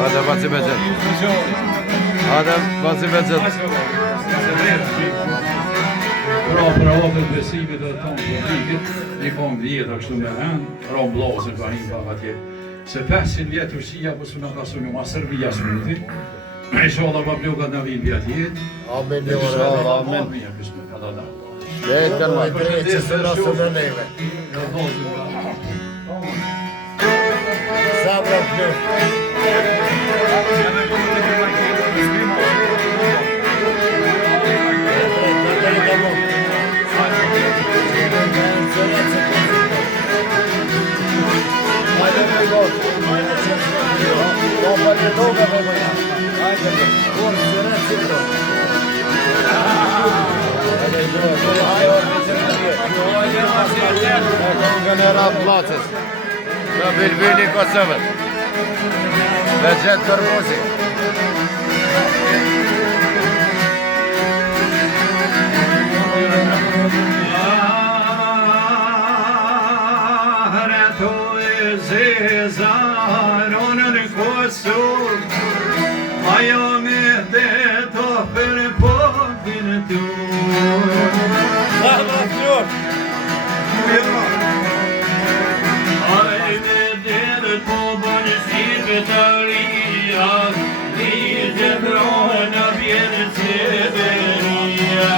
Hadi Basim Ecel. Hadi Basim Ecel. Bra för avbesimmet att ta kriget. Ni kom vjetra kështu me rënd, rom bllazën tani pa atje. Se 500 vjet Turqia po s'na ka sunu ma Serbia s'mundi. Inshallah pa bluka na vin vjet jetë. Amen, amen. Lekën më drejtë që së nësë në neve. Sabra plëf. General Places. Në Bilbili Kosovët. Veçet Kërmusi. Zezaron në Kosovë, ajo me deto për popin tu. Ai me deto për Shqipëtaria, një gjëbrona vjenë Severia.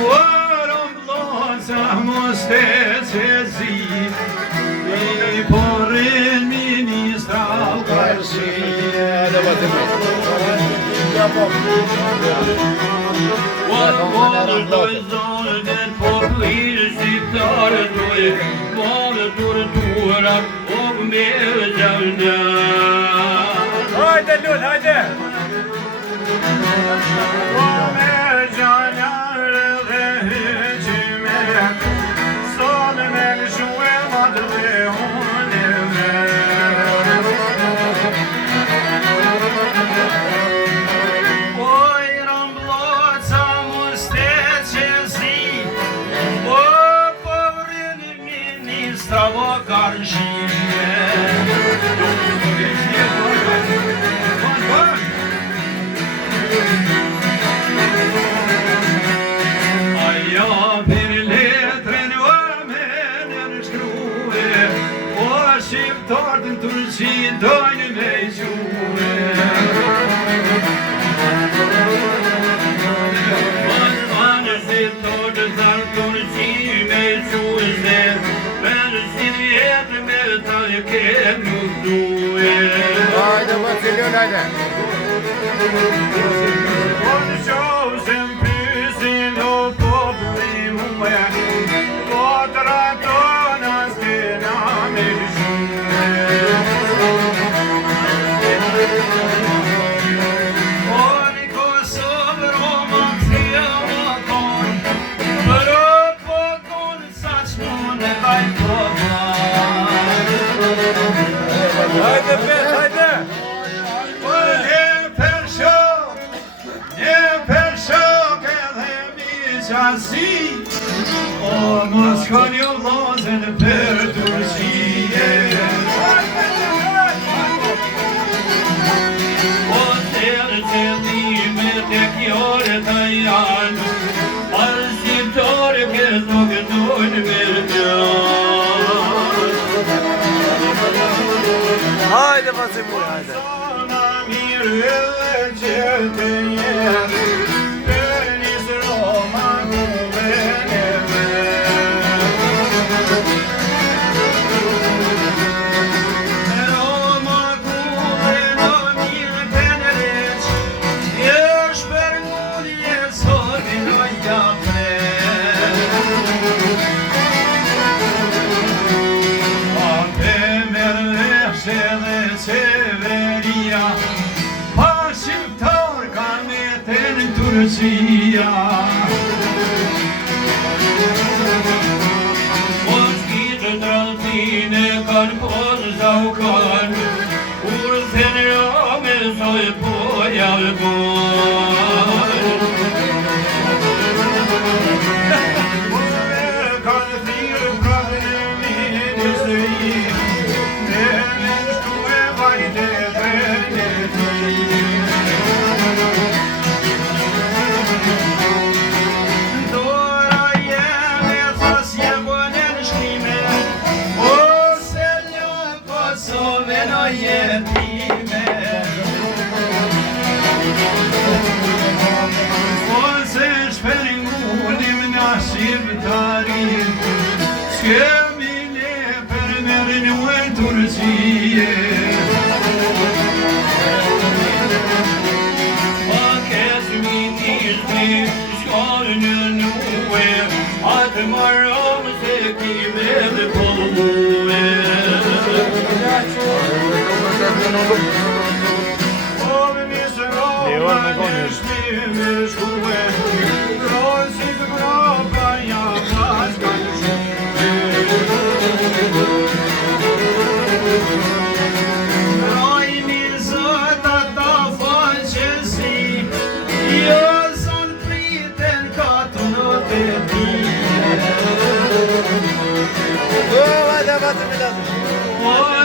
Orom bloza mostecezi I porin ministral karshi Orom dojzonen poplir shqiptare doj Vale tortura og me gjavna Hajde Lul, hajde! Shqiptarën Turqi dojnë me gjuhe Manë shqiptarë zarë Turqi me gjuhe Menë si vjetë me ta e kemë nuk duhe Hajde Basiljon, hajde. Onë shohë se më pysin o populli muhe Potra tona s'kena me Oni Kosovë Roma t'jema ton Për o pokon sa qmon e taj popan Hajde bet, hajde! Një për shok edhe mi qasi O mos shkoni o vlozën për Turqie O tërë qëllimet e kjore të janë Alë shqiptore kërës nuk dojnë mërmjanë Hajde Basimur, hajde! Sona mirë e gjëtë jetë Për njësë Roma kuve neve Roma kuve në mirë për në req Jesh për ngullje sot në japre shqiptarin s'kemi le për merën e Turqie Pa kesminishmi shkallën në nuë Atë marëm se kime dhe pëllue Hajde, vazhdim lazım.